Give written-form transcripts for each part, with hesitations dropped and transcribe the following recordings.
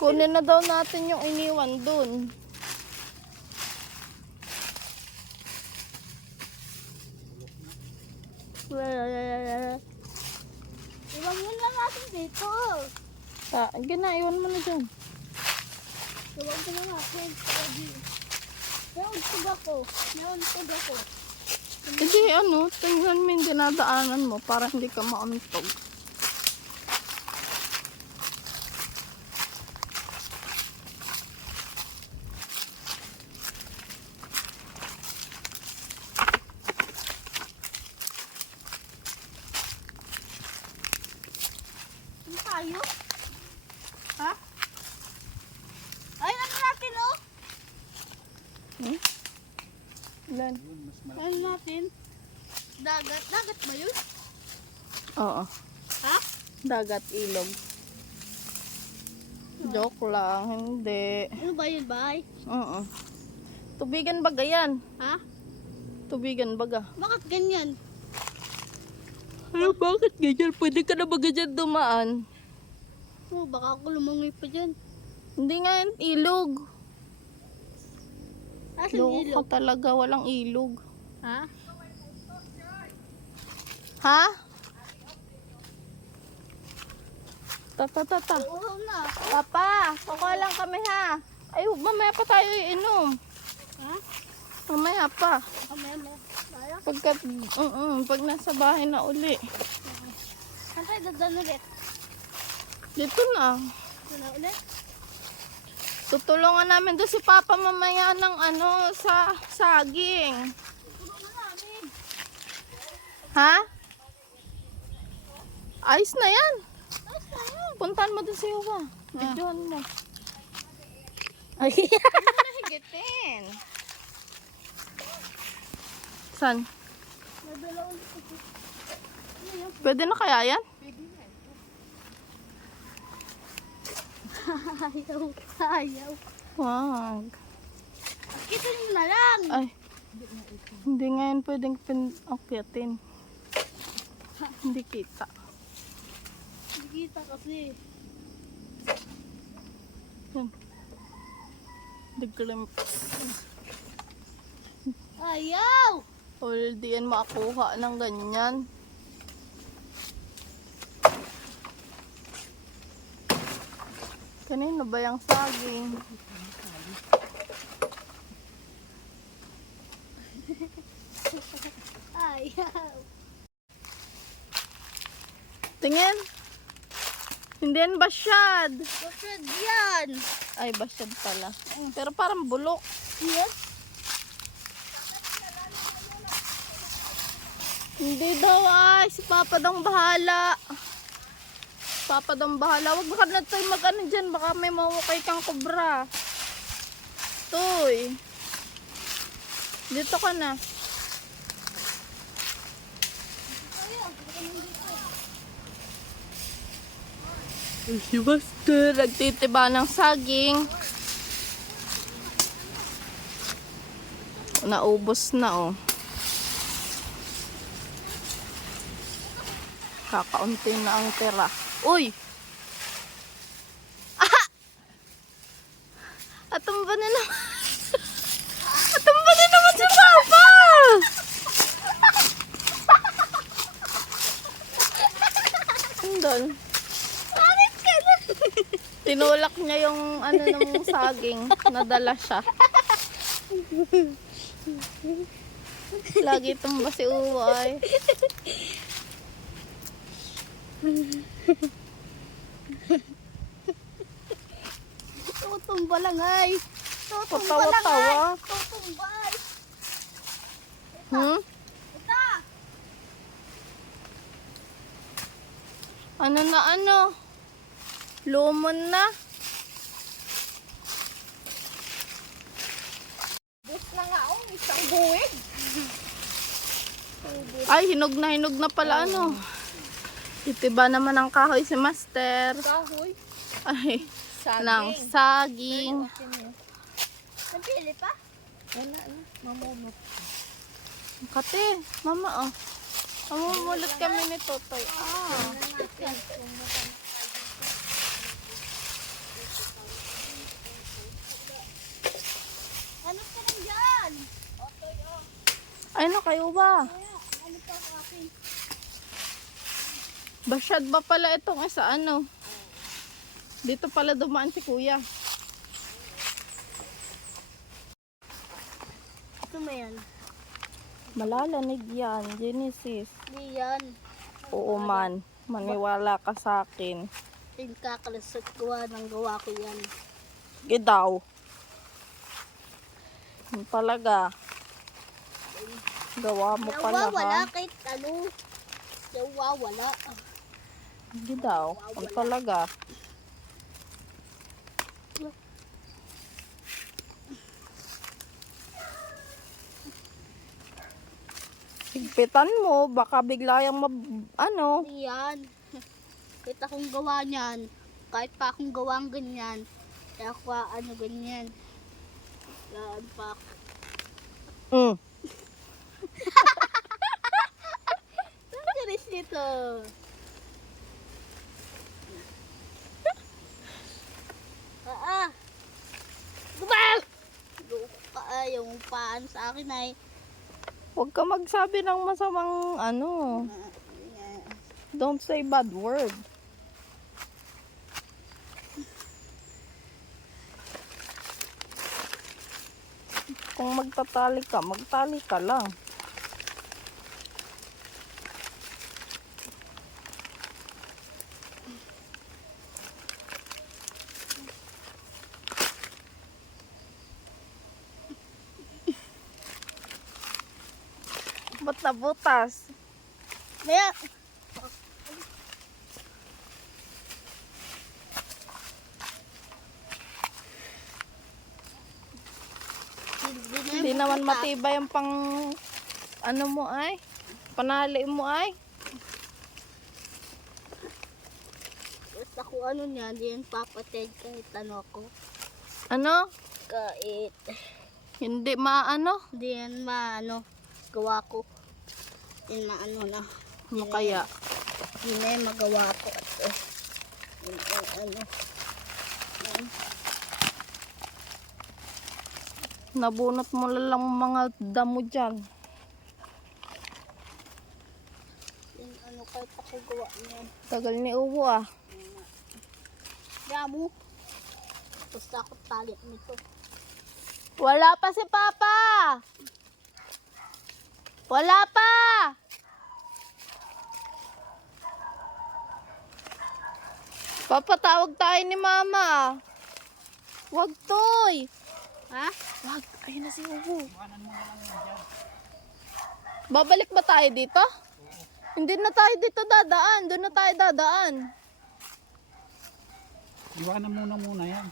Kunin na daw natin yung iniwan dun. Iwan mo na natin dito. Iwan mo na dyan. Iwan ko na natin. Meron tug ako. Hindi tingnan mo yung dinadaanan mo para hindi ka mauntog. Ano tayo? Ha? Ay, ano natin oh? Ilan? Ano natin? Dagat. Dagat ba yun? Oo. Ha? Dagat, ilog. Joke lang, hindi. Ano ba yun, bay? Oo. Tubigan baga yan. Ha? Tubigan baga. Bakit ganyan? Ano, bakit ganyan? Pwede ka na baga dyan dumaan. Oh, baka ako lumangoy pa dyan. Hindi nga yan, ilog. Asan Loko ilog? ka talaga, walang ilog. Ha? Ha? Tata. Oo na. Papa, kukuha lang kami ha. Ay, mamaya pa tayo iinom. Ha? Mamaya pa. Maya. Pag nasa bahay na uli. Saan tayo dadaan ulit? Dito na. Saan na ulit? Tutulungan namin doon si Papa mamaya ng sa saging. Tulungan namin. Ha? Ayos na yan. Ayos na yun. Puntahan mo doon si Uwa. Videohan mo. Ay. Higitin. San? Nadala ulit ako. Pwede na kaya yan? Ayaw. Wag. Ito na lang. Ay. Hindi ngayon pwedeng akyatin. Hindi kita. Hindi kita kasi. Yan. Diglimps. Ayaw. O, di yan makakuha ng ganyan. Kanino ba yung saging? Ayaw. Tingin. Hindi yan basyad. Bakit yan? Ay, basyad pala. Pero parang bulok. Yes. Hindi daw ay. Si Papa daw bahala. Papa daw bahala. Huwag baka na tayo mag-ano dyan. Baka may mawakay kang kubra. Toy. Dito ka na. Si Buster nagtitiba ng saging. Naubos na oh. Kakaunti na ang tira. Uy! Aha! Atumba na naman. Atumba na naman si Papa! Andun. Tinulak niya yung ng saging. Nadala siya. Lagi tumba si Uway. Tutumba lang ay. Tutumba lang ay. Patawa-tawa. Tutumba ay. Hmm? Ita. Ano? Lumon na. Bus na nga oh. Isang buwig. Ay, hinog na pala Titiba naman ang kahoy si Master. Kahoy. Ay, Saging. ng saging. Napili pa? Wala na, mamumot. Kate, mama mamumulot kami ni Totoy. Ay na kayo ba? Ano pa ang akin? Basyad ba pala itong isa ano? Dito pala dumaan si kuya. Ito mo yan. Malalanig yan, Genesis. Hindi yan. Oo man, maniwala ka sa akin. Kakalasot gawa ng gawa ko yan. Gidaw. Yun talaga. Gawa mo pala Wala ha. kahit ano. Wala. Gidaw. Yun talaga. Higpitan mo, baka bigla yung ano. Hindi yan. Kahit akong gawa niyan. Kahit pa akong gawa ang ganyan. Kaya ako ano ganyan. Laan pa ako. Mm. Serious nito. Gumaw! Yung paan sa akin ay Huwag ka magsabi ng masamang ano. Don't say bad word. Kung magtali ka lang. Ba't nabutas? Kaya Hindi naman matibay ang pang ano mo ay. Panali mo ay. basta kung ano niya, hindi yan papatid kahit ano ako. Ano? Kahit Hindi maano? hindi yan maano, gawa ko. Hindi maano na. Ano kaya? Hindi na yung magawa ko. At ano. Nabunot mo lang mga damo dyan. Yung ano kahit ako gawa niyan. Tagal ni Uwo ah. Kaya mo. Basta ako talit nito. Wala pa si Papa! Wala pa! Papatawag tayo ni Mama. Wag toy. Ha? Wag. Ayun na si Uwo. Babalik ba tayo dito? Hindi na tayo dito dadaan. Doon na tayo dadaan. Iwanan muna yan.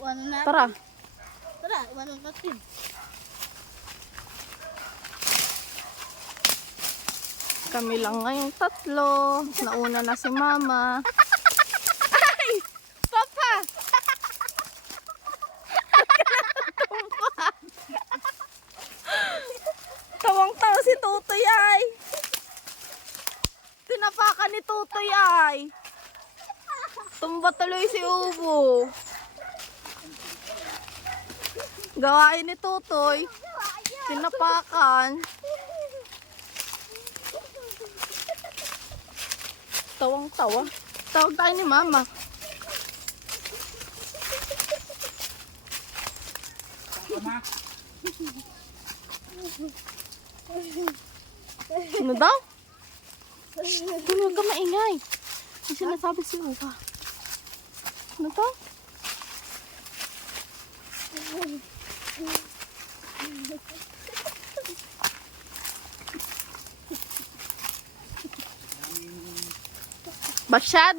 Ano na? Tara. Tara, ano natin? Kami lang ngayong tatlo. Nauna na si Mama. Ay! Papa! Tawang-tawa si Tutoy ay. Tinapakan ni Tutoy ay. Tumba tuloy si Ubo. Gawain ni Tutoy. Tinapakan. Tawang-tawa. Tawag tayo ni Mama. Ano daw? Huwag ka maingay. May sinasabi si Uwa. Ano daw? Basyad?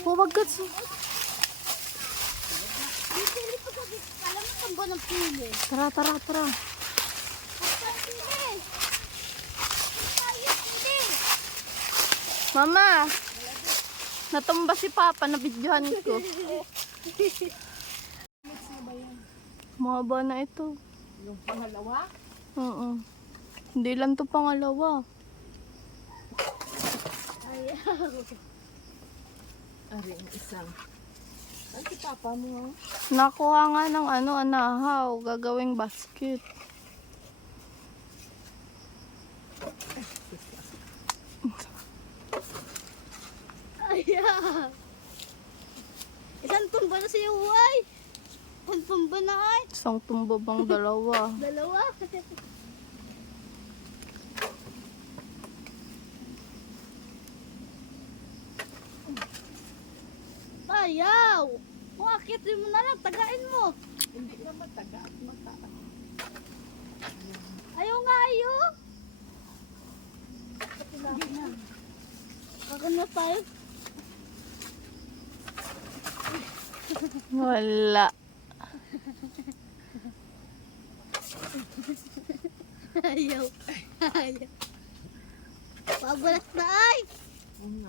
Huwag ka sa... Alam mo kung ba ng pili? Tara, tara, tara. Mama! Natumba si Papa, nabidyohan ko. Mahaba na ito. Yung pangalawa, Oo. Hindi lang to pangalawa. ari ang isang. Ay, si Papa mo. Nakuha nga ng anahaw. Gagawing basket. Ayan. Isang tumba na siya, uway. Isang tumba na ay. Isang tumbo bang dalawa? Dalawa. Ayaw. Bakit mo na lang, tagain mo. Hindi naman taga at mataas. Ayaw nga, ayaw. Baka na tayo. Wala. Ayaw. Ayaw. Pabalat na ay. Una.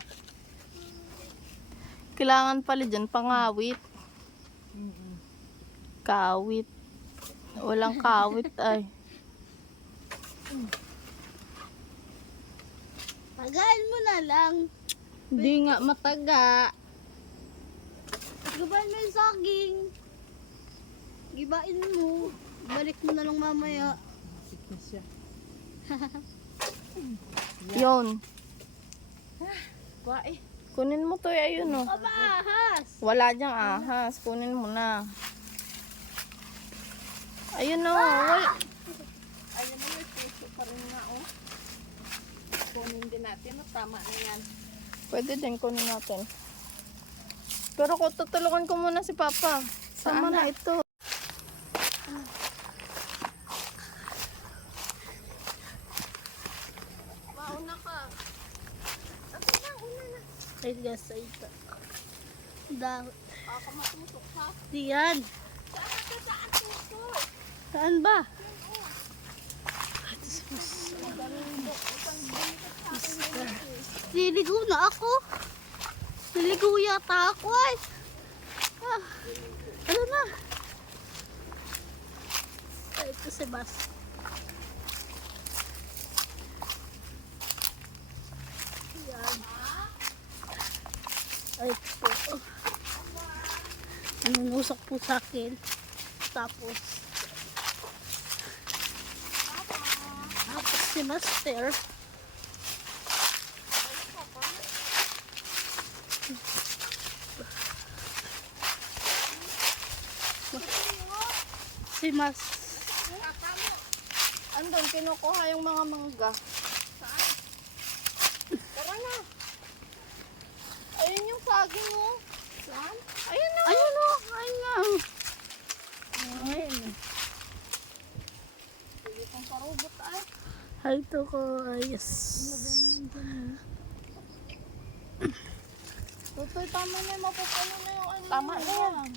Kailangan pala dyan pangawit. Kawit. Walang kawit ay. Tagain mo na lang. Hindi nga mataga. Gabain mo yung saging. Gibain mo. Balik mo na lang mamaya. Sikit siya. Yun. Kwa eh. Kunin mo to ayun oh. Aba, ahas. Wala dyang ahas. Kunin mo na. Ayun oh. Wala. Ayun na, may puso pa rin nga oh. Kunin din natin. No? Tama na yan. Pwede din kunin natin. Pero kung tutulungan ko muna si Papa. Sama na ito. Mauna ka. Ay, guys, ay ito. Dahil. Baka matutok ha. Diyan. Saan tutok? Saan ba? Liligo na ako. Liligo yata ako ay. Ah, ano na? Ay, ito si Bas. Yan. Ay, ito. Nanusok po sa akin. Tapos si Master. Si Mas. Andun, kinukuha yung mga mangga. Saan? Tara na. Ayun yung saging mo. Saan? Ayun na. Ayun o. Ayun nga. Ayun. Sige kong parubot ay. Ay, ito ko. Ayos. Tutoy, tama na yung mapupuno na yung ano. Tama na yan.